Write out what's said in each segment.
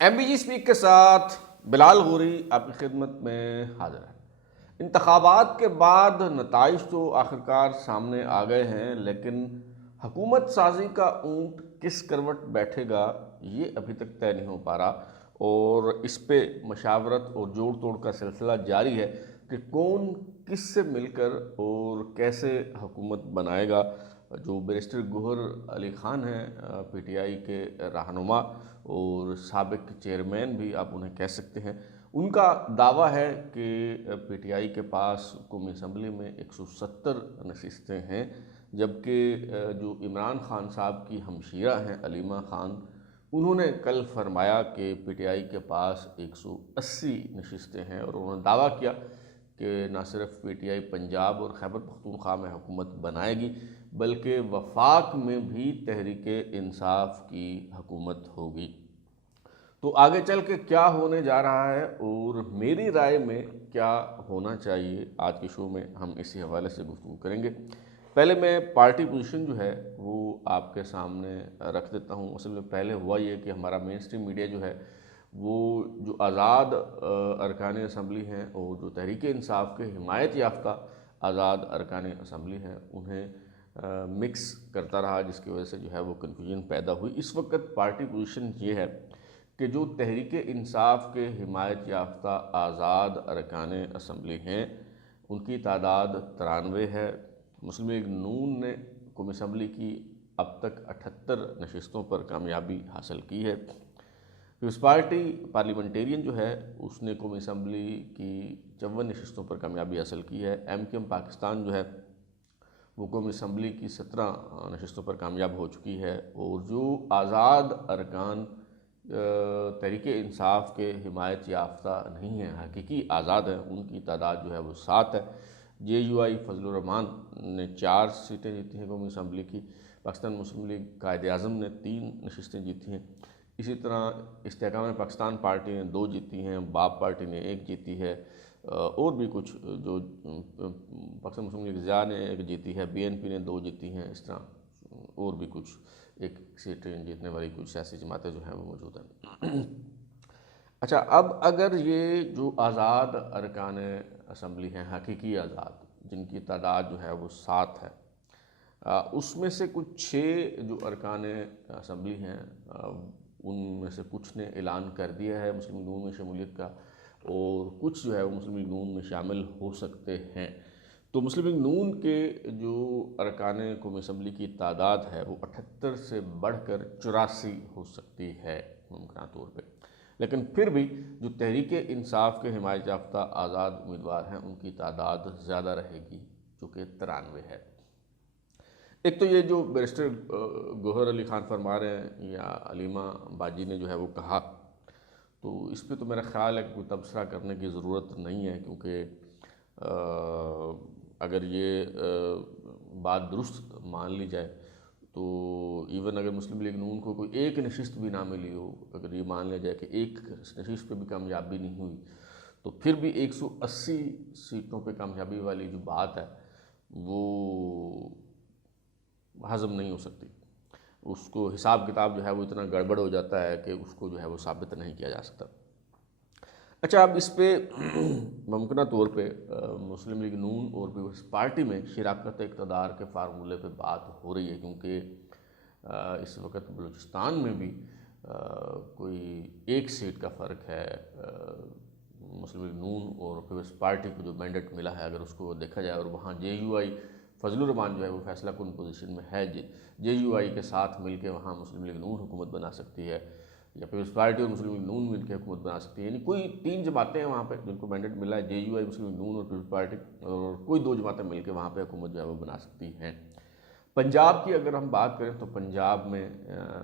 M B G speak کے ساتھ بلال غوری آپ کی خدمت میں حاضر ہے۔ انتخابات کے بعد نتائج تو آخرکار سامنے آ گئے ہیں، لیکن حکومت سازی کا اونٹ کس کروٹ بیٹھے گا یہ ابھی تک طے نہیں ہو پا رہا، اور اس پہ مشاورت اور جوڑ توڑ کا سلسلہ جاری ہے کہ کون کس سے مل کر اور کیسے حکومت بنائے گا۔ جو بیرسٹر گوہر علی خان ہیں، پی ٹی آئی کے رہنما اور سابق چیئرمین بھی آپ انہیں کہہ سکتے ہیں، ان کا دعویٰ ہے کہ پی ٹی آئی کے پاس قومی اسمبلی میں 170 نشستیں ہیں، جبکہ جو عمران خان صاحب کی ہمشیرہ ہیں علیمہ خان، انہوں نے کل فرمایا کہ پی ٹی آئی کے پاس 180 نشستیں ہیں، اور انہوں نے دعویٰ کیا کہ نہ صرف پی ٹی آئی پنجاب اور خیبر پختونخوا میں حکومت بنائے گی، بلکہ وفاق میں بھی تحریک انصاف کی حکومت ہوگی۔ تو آگے چل کے کیا ہونے جا رہا ہے اور میری رائے میں کیا ہونا چاہیے، آج کے شو میں ہم اسی حوالے سے گفتگو کریں گے۔ پہلے میں پارٹی پوزیشن جو ہے وہ آپ کے سامنے رکھ دیتا ہوں۔ اصل میں پہلے ہوا یہ کہ ہمارا مین سٹریم میڈیا جو ہے وہ جو آزاد ارکان اسمبلی ہیں اور جو تحریک انصاف کے حمایت یافتہ آزاد ارکان اسمبلی ہیں انہیں مکس کرتا رہا، جس کی وجہ سے جو ہے وہ کنفیوژن پیدا ہوئی۔ اس وقت پارٹی پوزیشن یہ ہے کہ جو تحریک انصاف کے حمایت یافتہ آزاد ارکان اسمبلی ہیں ان کی تعداد 93 ہے۔ مسلم لیگ نون نے قومی اسمبلی کی اب تک 78 نشستوں پر کامیابی حاصل کی ہے۔ پیپلز پارٹی پارلیمنٹیرین جو ہے اس نے قومی اسمبلی کی 54 نشستوں پر کامیابی حاصل کی ہے۔ ایم کیو ایم پاکستان جو ہے وہ قومی اسمبلی کی 17 نشستوں پر کامیاب ہو چکی ہے، اور جو آزاد ارکان تحریک انصاف کے حمایت یافتہ نہیں ہیں، حقیقی آزاد ہیں، ان کی تعداد جو ہے وہ 7 ہے۔ جے یو آئی فضل الرحمان نے 4 سیٹیں جیتی ہیں قومی اسمبلی کی، پاکستان مسلم لیگ قائد اعظم نے 3 نشستیں جیتی ہیں، اسی طرح استحکام پاکستان پارٹی نے 2 جیتی ہیں، باب پارٹی نے 1 جیتی ہے، اور بھی کچھ جو پاکستان مسلم لیگ ضیاء نے 1 جیتی ہے، بی این پی نے 2 جیتی ہیں، اس طرح اور بھی کچھ 1 سیٹیں جیتنے والی کچھ سیاسی جماعتیں جو ہیں وہ موجود ہیں۔ اچھا، اب اگر یہ جو آزاد ارکان اسمبلی ہیں، حقیقی آزاد، جن کی تعداد جو ہے وہ 7 ہے، اس میں سے کچھ 6 جو ارکان اسمبلی ہیں ان میں سے کچھ نے اعلان کر دیا ہے مسلم لیگ نون میں شمولیت کا، اور کچھ جو ہے وہ مسلم لیگ نون میں شامل ہو سکتے ہیں۔ تو مسلم لیگ نون کے جو ارکان قومی اسمبلی کی تعداد ہے وہ 78 سے بڑھ کر 84 ہو سکتی ہے ممکنہ طور پہ، لیکن پھر بھی جو تحریک انصاف کے حمایت یافتہ آزاد امیدوار ہیں ان کی تعداد زیادہ رہے گی، جو کہ 93 ہے۔ ایک تو یہ جو بیرسٹر گوہر علی خان فرما رہے ہیں یا علیمہ باجی نے جو ہے وہ کہا، تو اس پہ تو میرا خیال ہے کہ کوئی تبصرہ کرنے کی ضرورت نہیں ہے، کیونکہ اگر یہ بات درست مان لی جائے تو ایون اگر مسلم لیگ نون کو کوئی 1 نشست بھی نہ ملی ہو، اگر یہ مان لیا جائے کہ 1 نشست پہ بھی کامیابی نہیں ہوئی، تو پھر بھی 180 سیٹوں پہ کامیابی والی جو بات ہے وہ ہضم نہیں ہو سکتی۔ اس کو حساب کتاب جو ہے وہ اتنا گڑبڑ ہو جاتا ہے کہ اس کو جو ہے وہ ثابت نہیں کیا جا سکتا۔ اچھا، اب اس پہ ممکنہ طور پہ مسلم لیگ نون اور پیپلز پارٹی میں شراکت اقتدار کے فارمولے پہ بات ہو رہی ہے، کیونکہ اس وقت بلوچستان میں بھی کوئی 1 سیٹ کا فرق ہے۔ مسلم لیگ نون اور پیپلز پارٹی کو جو مینڈیٹ ملا ہے اگر اس کو دیکھا جائے، اور وہاں جے یو آئی فضل الرحمان جو ہے وہ فیصلہ کن پوزیشن میں ہے، جے یو آئی کے ساتھ مل کے وہاں مسلم لیگ نون حکومت بنا سکتی ہے، یا پیپلز پارٹی اور مسلم لیگ نون مل کے حکومت بنا سکتی ہے، یعنی کوئی 3 جماعتیں ہیں وہاں پہ جن کو مینڈیٹ ملا ہے، جے یو آئی، مسلم لیگ نون اور پیپلز پارٹی، اور کوئی 2 جماعتیں مل کے وہاں پہ حکومت جو ہے وہ بنا سکتی ہیں۔ پنجاب کی اگر ہم بات کریں تو پنجاب میں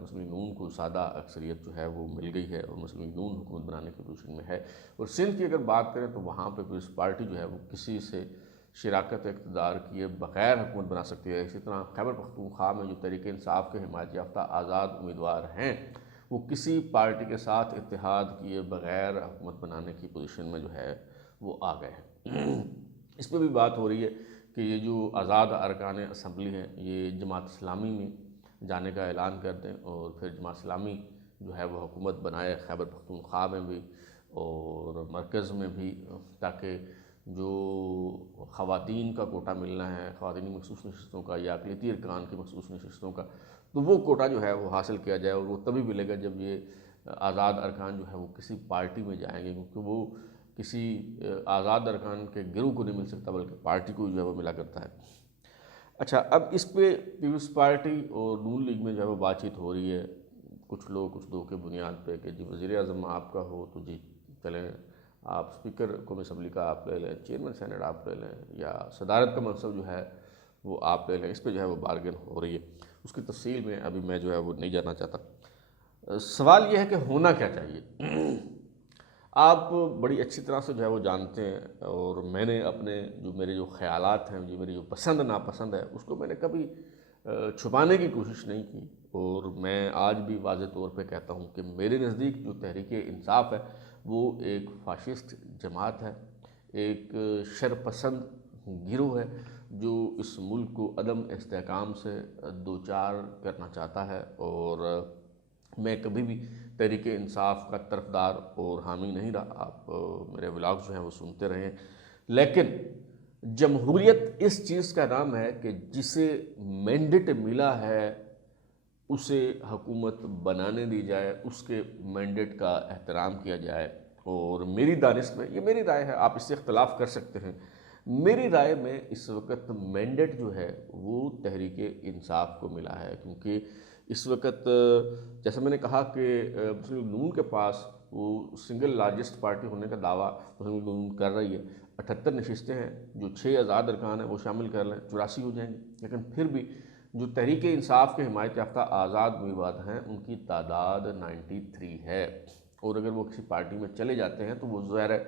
مسلم لیگ نون کو سادہ اکثریت جو ہے وہ مل گئی ہے اور مسلم لیگ نون حکومت بنانے کی پوزیشن میں ہے، اور سندھ کی اگر بات کریں تو وہاں پہ پیپلز پارٹی جو ہے وہ کسی سے شراکت اقتدار کیے بغیر حکومت بنا سکتی ہے۔ اسی طرح خیبر پختونخوا میں جو تحریک انصاف کے حمایت یافتہ آزاد امیدوار ہیں وہ کسی پارٹی کے ساتھ اتحاد کیے بغیر حکومت بنانے کی پوزیشن میں جو ہے وہ آ گئے ہیں۔ اس پہ بھی بات ہو رہی ہے کہ یہ جو آزاد ارکان اسمبلی ہیں یہ جماعت اسلامی میں جانے کا اعلان کر دیں، اور پھر جماعت اسلامی جو ہے وہ حکومت بنائے خیبر پختونخوا میں بھی اور مرکز میں بھی، تاکہ جو خواتین کا کوٹا ملنا ہے، خواتین مخصوص نشستوں کا یا اقلیتی ارکان کی مخصوص نشستوں کا، تو وہ کوٹا جو ہے وہ حاصل کیا جائے، اور وہ تبھی ملے گا جب یہ آزاد ارکان جو ہے وہ کسی پارٹی میں جائیں گے، کیونکہ وہ کسی آزاد ارکان کے گروہ کو نہیں مل سکتا بلکہ پارٹی کو جو ہے وہ ملا کرتا ہے۔ اچھا، اب اس پہ پیپلز پارٹی اور نون لیگ میں جو ہے وہ بات چیت ہو رہی ہے، کچھ لوگ کچھ دو کے بنیاد پہ کہ جی وزیر اعظم آپ کا ہو تو جی چلیں آپ اسپیکر قومی اسمبلی کا آپ لے لیں، چیئرمین سینٹ آپ لے لیں، یا صدارت کا منصب جو ہے وہ آپ لے لیں، اس پہ جو ہے وہ بارگن ہو رہی ہے۔ اس کی تفصیل میں ابھی میں جو ہے وہ نہیں جانا چاہتا۔ سوال یہ ہے کہ ہونا کیا چاہیے۔ آپ بڑی اچھی طرح سے جو ہے وہ جانتے ہیں، اور میں نے اپنے جو میرے جو خیالات ہیں، جو میری جو پسند ناپسند ہے، اس کو میں نے کبھی چھپانے کی کوشش نہیں کی، اور میں آج بھی واضح طور پہ کہتا ہوں کہ میرے نزدیک جو تحریک انصاف ہے وہ ایک فاشسٹ جماعت ہے، ایک شرپسند گروہ ہے جو اس ملک کو عدم استحکام سے دوچار کرنا چاہتا ہے، اور میں کبھی بھی تحریک انصاف کا طرفدار اور حامی نہیں رہا۔ آپ میرے ولاگز جو ہیں وہ سنتے رہیں، لیکن جمہوریت اس چیز کا نام ہے کہ جسے مینڈیٹ ملا ہے اسے حکومت بنانے دی جائے، اس کے مینڈیٹ کا احترام کیا جائے، اور میری دانش میں، یہ میری رائے ہے، آپ اس سے اختلاف کر سکتے ہیں، میری رائے میں اس وقت مینڈیٹ جو ہے وہ تحریک انصاف کو ملا ہے، کیونکہ اس وقت جیسا میں نے کہا کہ مسلم لیگ نون کے پاس وہ سنگل لارجسٹ پارٹی ہونے کا دعویٰ مسلم لیگ نون کر رہی ہے، 78 نشستیں ہیں، جو 6 آزاد ارکان ہیں وہ شامل کر لیں 84 ہو جائیں گے، لیکن پھر بھی جو تحریک انصاف کے حمایت یافتہ آزاد امیدوار ہیں ان کی تعداد 93 ہے، اور اگر وہ کسی پارٹی میں چلے جاتے ہیں تو وہ ظاہر ہے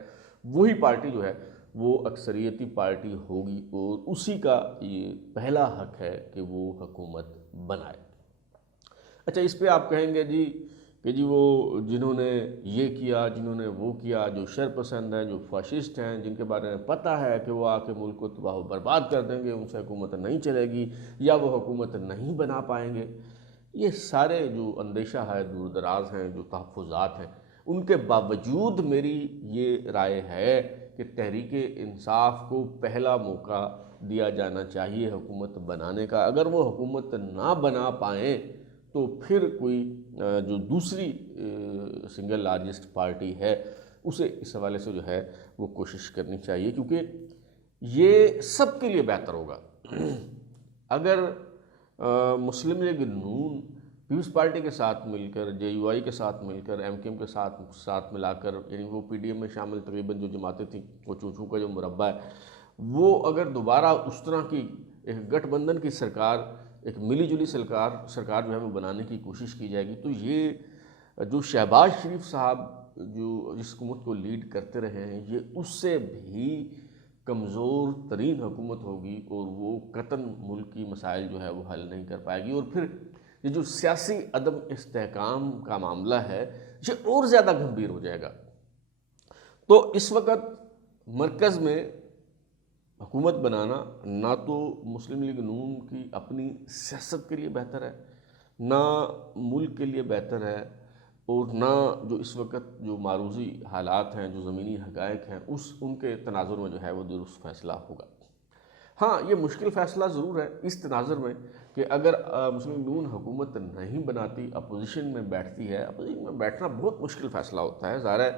وہی پارٹی جو ہے وہ اکثریتی پارٹی ہوگی، اور اسی کا یہ پہلا حق ہے کہ وہ حکومت بنائے۔ اچھا، اس پہ آپ کہیں گے جی کہ جی وہ جنہوں نے یہ کیا، جنہوں نے وہ کیا، جو شرپسند ہیں، جو فاشسٹ ہیں، جن کے بارے میں پتہ ہے کہ وہ آ کے ملک کو تباہ و برباد کر دیں گے، ان سے حکومت نہیں چلے گی یا وہ حکومت نہیں بنا پائیں گے، یہ سارے جو اندیشہ ہے، دور دراز ہیں، جو تحفظات ہیں، ان کے باوجود میری یہ رائے ہے کہ تحریک انصاف کو پہلا موقع دیا جانا چاہیے حکومت بنانے کا۔ اگر وہ حکومت نہ بنا پائیں تو پھر کوئی جو دوسری سنگل لارجسٹ پارٹی ہے اسے اس حوالے سے جو ہے وہ کوشش کرنی چاہیے، کیونکہ یہ سب کے لیے بہتر ہوگا۔ اگر مسلم لیگ نون پیپلز پارٹی کے ساتھ مل کر، جے یو آئی کے ساتھ مل کر، ایم کیو ایم کے ساتھ ملا کر، یعنی وہ پی ڈی ایم میں شامل تقریباً جو جماعتیں تھیں، وہ چوچو کا جو مربع ہے، وہ اگر دوبارہ اس طرح کی ایک گٹھ بندھن کی سرکار، ایک ملی جلی سرکار جو ہے وہ بنانے کی کوشش کی جائے گی، تو یہ جو شہباز شریف صاحب جو جس حکومت کو لیڈ کرتے رہے ہیں، یہ اس سے بھی کمزور ترین حکومت ہوگی، اور وہ قطعاً ملک کی مسائل جو ہے وہ حل نہیں کر پائے گی، اور پھر یہ جو سیاسی عدم استحکام کا معاملہ ہے یہ اور زیادہ گمبھیر ہو جائے گا۔ تو اس وقت مرکز میں حکومت بنانا نہ تو مسلم لیگ نون کی اپنی سیاست کے لیے بہتر ہے، نہ ملک کے لیے بہتر ہے، اور نہ جو اس وقت جو معروضی حالات ہیں، جو زمینی حقائق ہیں، ان کے تناظر میں جو ہے وہ درست فیصلہ ہوگا۔ ہاں، یہ مشکل فیصلہ ضرور ہے اس تناظر میں کہ اگر مسلم لیگ نون حکومت نہیں بناتی، اپوزیشن میں بیٹھتی ہے، اپوزیشن میں بیٹھنا بہت مشکل فیصلہ ہوتا ہے، ظاہر ہے،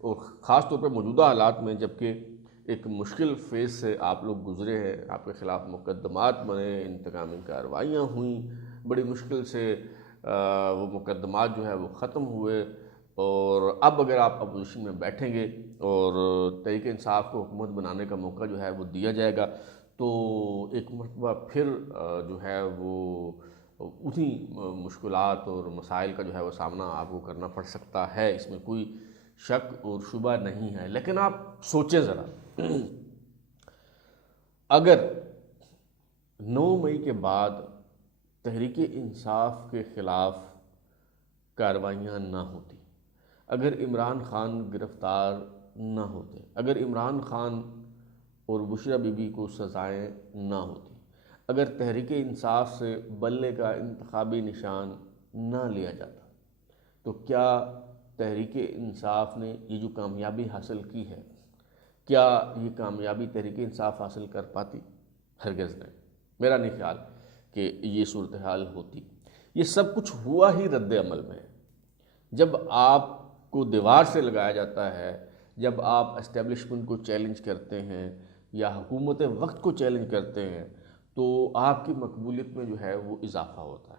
اور خاص طور پہ موجودہ حالات میں، جبکہ ایک مشکل فیز سے آپ لوگ گزرے ہیں، آپ کے خلاف مقدمات بنے، انتقامی کارروائیاں ہوئیں، بڑی مشکل سے وہ مقدمات جو ہے وہ ختم ہوئے، اور اب اگر آپ اپوزیشن میں بیٹھیں گے اور تحریک انصاف کو حکومت بنانے کا موقع جو ہے وہ دیا جائے گا، تو ایک مرتبہ پھر جو ہے وہ انہی مشکلات اور مسائل کا جو ہے وہ سامنا آپ کو کرنا پڑ سکتا ہے، اس میں کوئی شک اور شبہ نہیں ہے۔ لیکن آپ سوچیں ذرا، اگر 9 مئی کے بعد تحریک انصاف کے خلاف کارروائیاں نہ ہوتی، اگر عمران خان گرفتار نہ ہوتے، اگر عمران خان اور بشریٰ بی بی کو سزائیں نہ ہوتی، اگر تحریک انصاف سے بلے کا انتخابی نشان نہ لیا جاتا، تو کیا تحریک انصاف نے یہ جو کامیابی حاصل کی ہے، کیا یہ کامیابی تحریک انصاف حاصل کر پاتی؟ ہرگز نہیں، میرا نہیں خیال کہ یہ صورتحال ہوتی۔ یہ سب کچھ ہوا ہی رد عمل میں ہے۔ جب آپ کو دیوار سے لگایا جاتا ہے، جب آپ اسٹیبلشمنٹ کو چیلنج کرتے ہیں یا حکومت وقت کو چیلنج کرتے ہیں، تو آپ کی مقبولیت میں جو ہے وہ اضافہ ہوتا ہے۔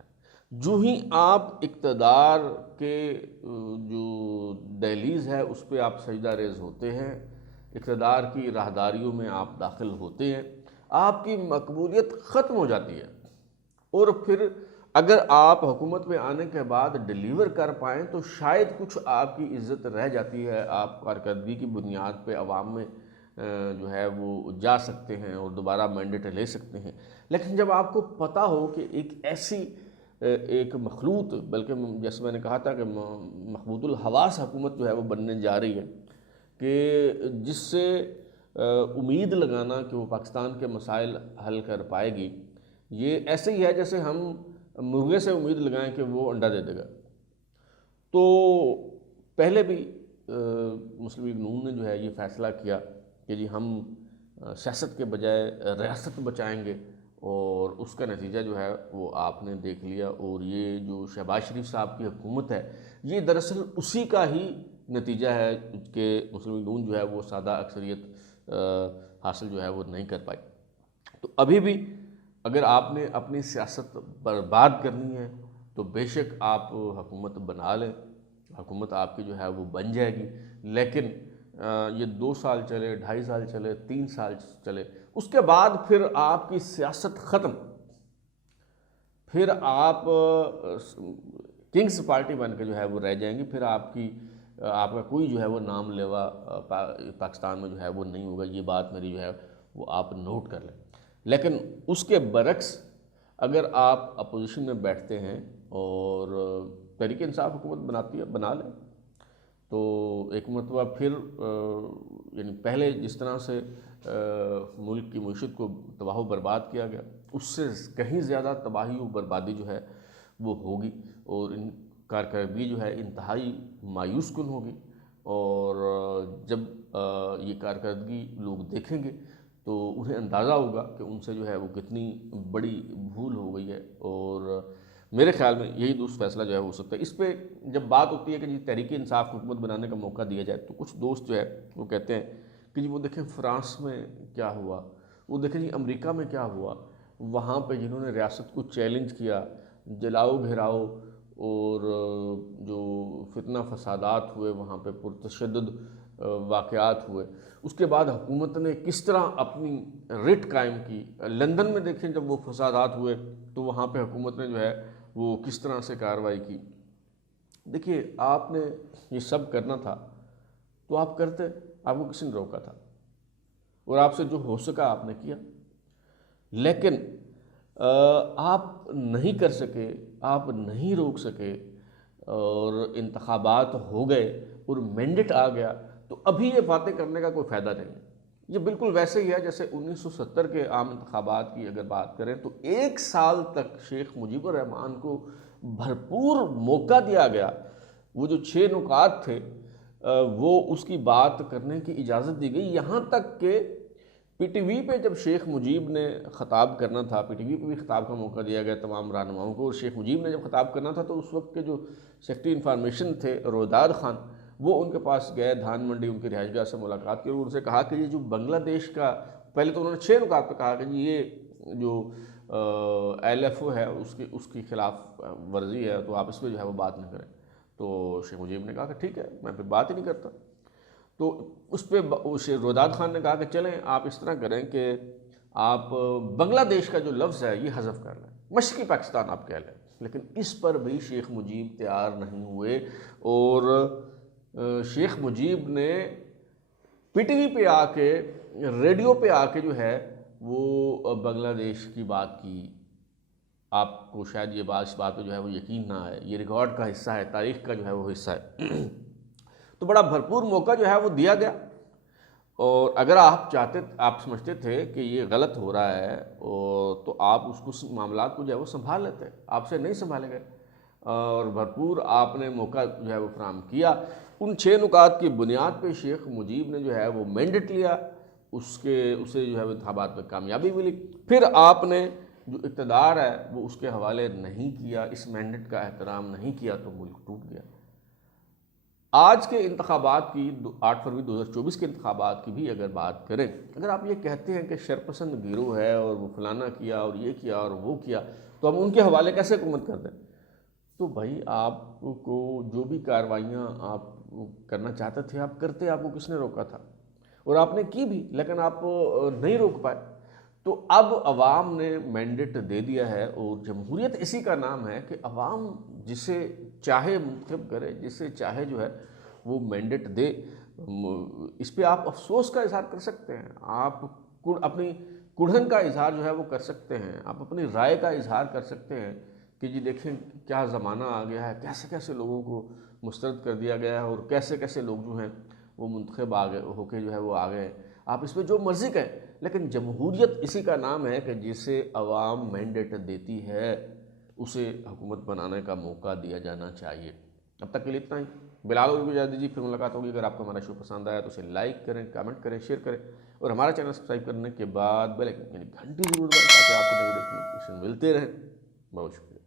جو ہی آپ اقتدار کے جو دہلیز ہے اس پہ آپ سجدہ ریز ہوتے ہیں، اقتدار کی راہداریوں میں آپ داخل ہوتے ہیں، آپ کی مقبولیت ختم ہو جاتی ہے۔ اور پھر اگر آپ حکومت میں آنے کے بعد ڈیلیور کر پائیں تو شاید کچھ آپ کی عزت رہ جاتی ہے، آپ کارکردگی کی بنیاد پہ عوام میں جو ہے وہ جا سکتے ہیں اور دوبارہ مینڈیٹ لے سکتے ہیں۔ لیکن جب آپ کو پتہ ہو کہ ایک ایسی ایک مخلوط، بلکہ جیسے میں نے کہا تھا کہ مخبوط الحواس حکومت جو ہے وہ بننے جا رہی ہے، کہ جس سے امید لگانا کہ وہ پاکستان کے مسائل حل کر پائے گی، یہ ایسے ہی ہے جیسے ہم مرغے سے امید لگائیں کہ وہ انڈا دے دے گا۔ تو پہلے بھی مسلم لیگ نون نے جو ہے یہ فیصلہ کیا کہ جی ہم سیاست کے بجائے ریاست بچائیں گے، اور اس کا نتیجہ جو ہے وہ آپ نے دیکھ لیا۔ اور یہ جو شہباز شریف صاحب کی حکومت ہے، یہ دراصل اسی کا ہی نتیجہ ہے کہ مسلم لیگ نون جو ہے وہ سادہ اکثریت حاصل جو ہے وہ نہیں کر پائی۔ تو ابھی بھی اگر آپ نے اپنی سیاست برباد کرنی ہے تو بے شک آپ حکومت بنا لیں، حکومت آپ کی جو ہے وہ بن جائے گی، لیکن یہ 2 سال چلے، 2.5 سال چلے، 3 سال چلے، اس کے بعد پھر آپ کی سیاست ختم، پھر آپ کنگز پارٹی بن کے جو ہے وہ رہ جائیں گی، پھر آپ کا کوئی جو ہے وہ نام لیوا پاکستان میں جو ہے وہ نہیں ہوگا۔ یہ بات میری جو ہے وہ آپ نوٹ کر لیں۔ لیکن اس کے برعکس اگر آپ اپوزیشن میں بیٹھتے ہیں اور تحریک انصاف حکومت بنا لیں، تو ایک مرتبہ پھر یعنی پہلے جس طرح سے ملک کی معیشت کو تباہ و برباد کیا گیا، اس سے کہیں زیادہ تباہی و بربادی جو ہے وہ ہوگی، اور ان کارکردگی جو ہے انتہائی مایوس کن ہوگی۔ اور جب یہ کارکردگی لوگ دیکھیں گے تو انہیں اندازہ ہوگا کہ ان سے جو ہے وہ کتنی بڑی بھول ہو گئی ہے۔ اور میرے خیال میں یہی دوست فیصلہ جو ہے ہو سکتا ہے۔ اس پہ جب بات ہوتی ہے کہ جی تحریک انصاف حکومت بنانے کا موقع دیا جائے، تو کچھ دوست جو ہے وہ کہتے ہیں کہ جی وہ دیکھیں فرانس میں کیا ہوا، وہ دیکھیں جی امریکہ میں کیا ہوا، وہاں پہ جنہوں نے ریاست کو چیلنج کیا، جلاؤ گھراؤ اور جو فتنہ فسادات ہوئے، وہاں پہ پرتشدد واقعات ہوئے، اس کے بعد حکومت نے کس طرح اپنی رٹ قائم کی۔ لندن میں دیکھیں جب وہ فسادات ہوئے تو وہاں پہ حکومت نے جو ہے وہ کس طرح سے کارروائی کی۔ دیکھیے آپ نے یہ سب کرنا تھا تو آپ کرتے، آپ کو کسی نے روکا تھا، اور آپ سے جو ہو سکا آپ نے کیا، لیکن آپ نہیں کر سکے، آپ نہیں روک سکے، اور انتخابات ہو گئے اور مینڈیٹ آ گیا، تو ابھی یہ باتیں کرنے کا کوئی فائدہ نہیں ہے۔ یہ بالکل ویسے ہی ہے جیسے 1970 کے عام انتخابات کی اگر بات کریں تو 1 سال تک شیخ مجیب الرحمن کو بھرپور موقع دیا گیا، وہ جو 6 نکات تھے وہ اس کی بات کرنے کی اجازت دی گئی، یہاں تک کہ پی ٹی وی پہ جب شیخ مجیب نے خطاب کرنا تھا، پی ٹی وی پہ بھی خطاب کا موقع دیا گیا تمام رہنماؤں کو، اور شیخ مجیب نے جب خطاب کرنا تھا تو اس وقت کے جو سیکرٹری انفارمیشن تھے رویداد خان، وہ ان کے پاس گئے، دھان منڈی ان کی رہائش گاہ سے ملاقات کی، اور ان سے کہا کہ یہ جو بنگلہ دیش کا، پہلے تو انہوں نے 6 نکات پہ کہا کہ جی یہ جو ایل ایف او ہے اس کی خلاف ورزی ہے، تو آپ اس پہ جو ہے وہ بات نہ کریں۔ تو شیخ مجیب نے کہا کہ ٹھیک ہے، میں پھر بات ہی نہیں کرتا۔ تو اس پہ رویداد خان نے کہا کہ چلیں آپ اس طرح کریں کہ آپ بنگلہ دیش کا جو لفظ ہے یہ حذف کر لیں، مشرقی پاکستان آپ کہہ لیں۔ لیکن اس پر بھی شیخ مجیب تیار نہیں ہوئے، اور شیخ مجیب نے پی ٹی وی پہ آ کے، ریڈیو پہ آ کے جو ہے وہ بنگلہ دیش کی بات کی۔ آپ کو شاید یہ بات، اس بات پہ جو ہے وہ یقین نہ آئے، یہ ریکارڈ کا حصہ ہے، تاریخ کا جو ہے وہ حصہ ہے۔ تو بڑا بھرپور موقع جو ہے وہ دیا گیا، اور اگر آپ سمجھتے تھے کہ یہ غلط ہو رہا ہے تو آپ اس کو معاملات کو جو ہے وہ سنبھال لیتے، آپ سے نہیں سنبھالے گئے۔ اور بھرپور آپ نے موقع جو ہے وہ فراہم کیا۔ ان 6 نکات کی بنیاد پہ شیخ مجیب نے جو ہے وہ مینڈیٹ لیا، اسے جو ہے وہ انتخابات میں کامیابی ملی۔ پھر آپ نے جو اقتدار ہے وہ اس کے حوالے نہیں کیا، اس مینڈیٹ کا احترام نہیں کیا تو ملک ٹوٹ گیا۔ آج کے انتخابات کی 8 فروری 2024 کے انتخابات کی بھی اگر بات کریں، اگر آپ یہ کہتے ہیں کہ شرپسند گروہ ہے اور وہ فلانا کیا اور یہ کیا اور وہ کیا، تو ہم ان کے حوالے کیسے حکومت کر دیں؟ تو بھائی آپ کو جو بھی کارروائیاں آپ کرنا چاہتے تھے آپ کرتے، آپ کو کس نے روکا تھا؟ اور آپ نے کی بھی، لیکن آپ نہیں روک پائے۔ تو اب عوام نے مینڈیٹ دے دیا ہے، اور جمہوریت اسی کا نام ہے کہ عوام جسے چاہے منتخب کرے، جسے چاہے جو ہے وہ مینڈیٹ دے۔ اس پہ آپ افسوس کا اظہار کر سکتے ہیں، آپ اپنی کڑھن کا اظہار جو ہے وہ کر سکتے ہیں، آپ اپنی رائے کا اظہار کر سکتے ہیں کہ جی دیکھیں کیا زمانہ آ گیا ہے، کیسے کیسے لوگوں کو مسترد کر دیا گیا ہے، اور کیسے کیسے لوگ جو ہیں وہ منتخب ہو کے جو ہے وہ آ گئے۔ آپ اس پہ جو مرضی کہیں، لیکن جمہوریت اسی کا نام ہے کہ جسے عوام مینڈیٹ دیتی ہے اسے حکومت بنانے کا موقع دیا جانا چاہیے۔ اب تک کے لیے اتنا ہی۔ بلال اور کو اجازت دیجیے، پھر ملاقات ہوگی۔ اگر آپ کو ہمارا شو پسند آیا تو اسے لائک کریں، کمنٹ کریں، شیئر کریں، اور ہمارا چینل سبسکرائب کرنے کے بعد بیل آئکن یعنی گھنٹی ضرور دبائیں تاکہ آپ کو نئی ویڈیوز کی نوٹیفیکیشن ملتے رہیں۔ بہت شکریہ۔